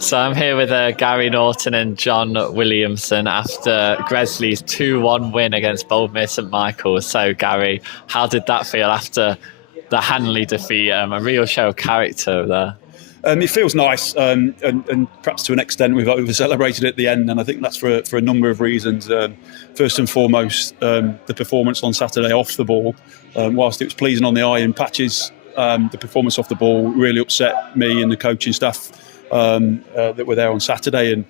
So I'm here with Gary Norton and John Williamson after Gresley's 2-1 win against Boldmere St Michael. So Gary, how did that feel after the Hanley defeat? A real show of character there. It feels nice, and perhaps to an extent we've over-celebrated at the end, and I think that's for a number of reasons. First and foremost, the performance on Saturday off the ball, whilst it was pleasing on the eye in patches, the performance off the ball really upset me and the coaching staff that were there on Saturday, and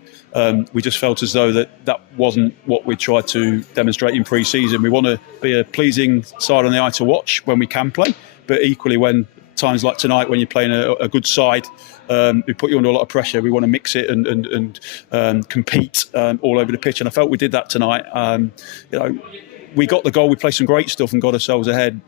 we just felt as though that wasn't what we tried to demonstrate in pre-season. We want to be a pleasing side on the eye to watch when we can play, but equally when times like tonight when you're playing a good side, we put you under a lot of pressure. We want to mix it and compete all over the pitch, and I felt we did that tonight. We got the goal, we played some great stuff and got ourselves ahead,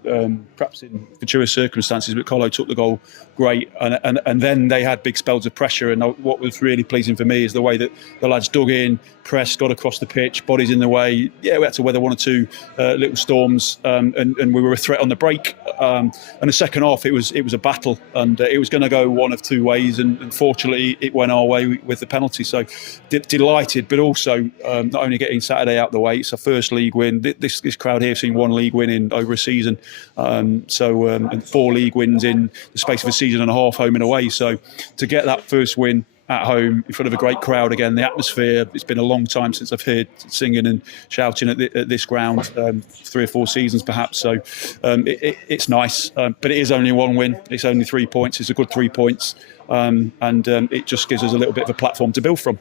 perhaps in fortuitous circumstances, but Colo took the goal great, and then they had big spells of pressure, and what was really pleasing for me is the way that the lads dug in, pressed, got across the pitch, bodies in the way. Yeah, we had to weather one or two little storms, and we were a threat on the break. And the second half, it was a battle, and it was going to go one of two ways, and unfortunately it went our way with the penalty. So delighted, but also not only getting Saturday out the way, it's our first league win. This crowd here have seen one league win in over a season, and 4 league wins in the space of a season and a half, home and away. So to get that first win at home in front of a great crowd again, the atmosphere, it's been a long time since I've heard singing and shouting at this ground, 3 or 4 seasons perhaps, so it's nice, but it is only one win, it's only 3 points, it's a good 3 points, and it just gives us a little bit of a platform to build from.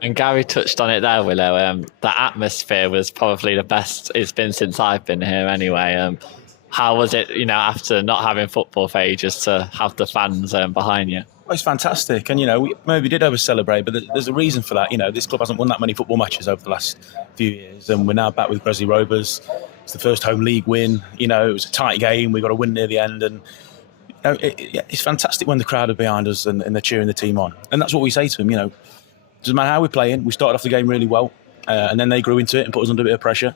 And Gary touched on it there, Willow. The atmosphere was probably the best it's been since I've been here anyway. How was it, after not having football for ages, to have the fans behind you? Well, it's fantastic, and we maybe did over-celebrate, but there's a reason for that. This club hasn't won that many football matches over the last few years, and we're now back with Gresley Rovers. It's the first home league win. It was a tight game. We got a win near the end, and it's fantastic when the crowd are behind us and they're cheering the team on. And that's what we say to them. Doesn't matter how we're playing. We started off the game really well, and then they grew into it and put us under a bit of pressure.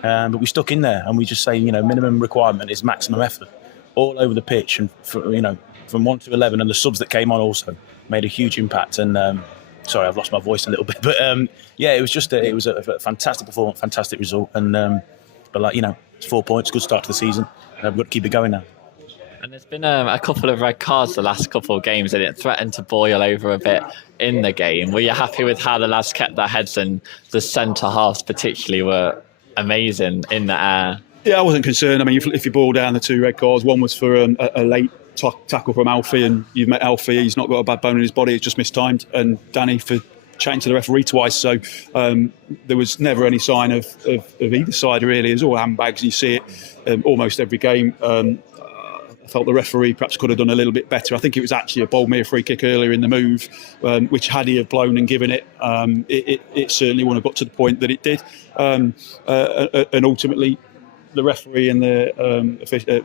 But we stuck in there, and we just say, minimum requirement is maximum effort all over the pitch, and from 1 to 11, and the subs that came on also made a huge impact. And sorry, I've lost my voice a little bit, but it was a fantastic performance, fantastic result, and it's 4 points, good start to the season. We've got to keep it going now. And there's been a couple of red cards the last couple of games, and it threatened to boil over a bit in the game. Were you happy with how the lads kept their heads, and the centre halves particularly were amazing in the air? Yeah, I wasn't concerned. I mean, if you boil down the 2 red cards, one was for a late tackle from Alfie, and you've met Alfie, he's not got a bad bone in his body, it's just mistimed, and Danny for chatting to the referee twice. So there was never any sign of either side really. It was all handbags, and you see it almost every game. I felt the referee perhaps could have done a little bit better. I think it was actually a Boldmere free kick earlier in the move, which had he have blown and given it, it certainly wouldn't have got to the point that it did. And ultimately, the referee and the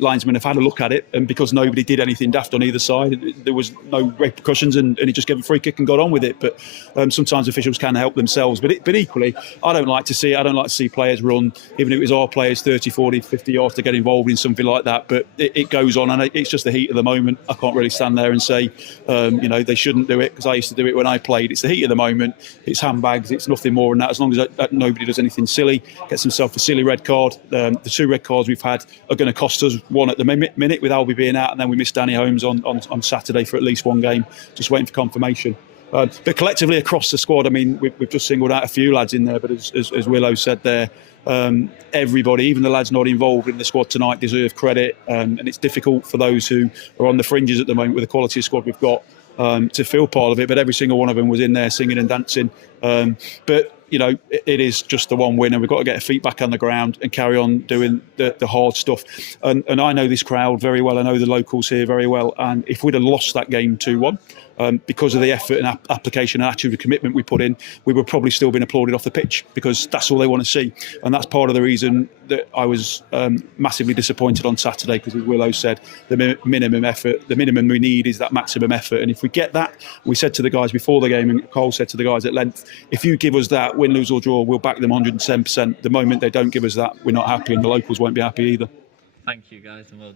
linesman have had a look at it, and because nobody did anything daft on either side, there was no repercussions, and he just gave a free kick and got on with it. But sometimes officials can help themselves, but equally I don't like to see players run, even if it was our players 30, 40, 50 yards to get involved in something like that. But it goes on, and it's just the heat of the moment. I can't really stand there and say they shouldn't do it, because I used to do it when I played. It's the heat of the moment, it's handbags, it's nothing more than that. As long as nobody does anything silly, gets himself a silly red card. The 2 red cards we've had are going to cost us, one at the minute with Albie being out, and then we missed Danny Holmes on Saturday for at least 1 game, just waiting for confirmation. But collectively across the squad, I mean, we've just singled out a few lads in there, but as Willow said there, everybody, even the lads not involved in the squad tonight, deserve credit, and it's difficult for those who are on the fringes at the moment with the quality of squad we've got to feel part of it. But every single one of them was in there singing and dancing. But it is just the 1 win, and we've got to get our feet back on the ground and carry on doing the hard stuff. And I know this crowd very well. I know the locals here very well. And if we'd have lost that game 2-1, because of the effort and application and attitude and commitment we put in, we would probably still been applauded off the pitch, because that's all they want to see. And that's part of the reason that I was massively disappointed on Saturday, because as Willow said, the minimum effort, the minimum we need is that maximum effort. And if we get that, we said to the guys before the game, and Cole said to the guys at length, if you give us that, win, lose or draw, we'll back them 110%. The moment they don't give us that, we're not happy, and the locals won't be happy either. Thank you guys, and we'll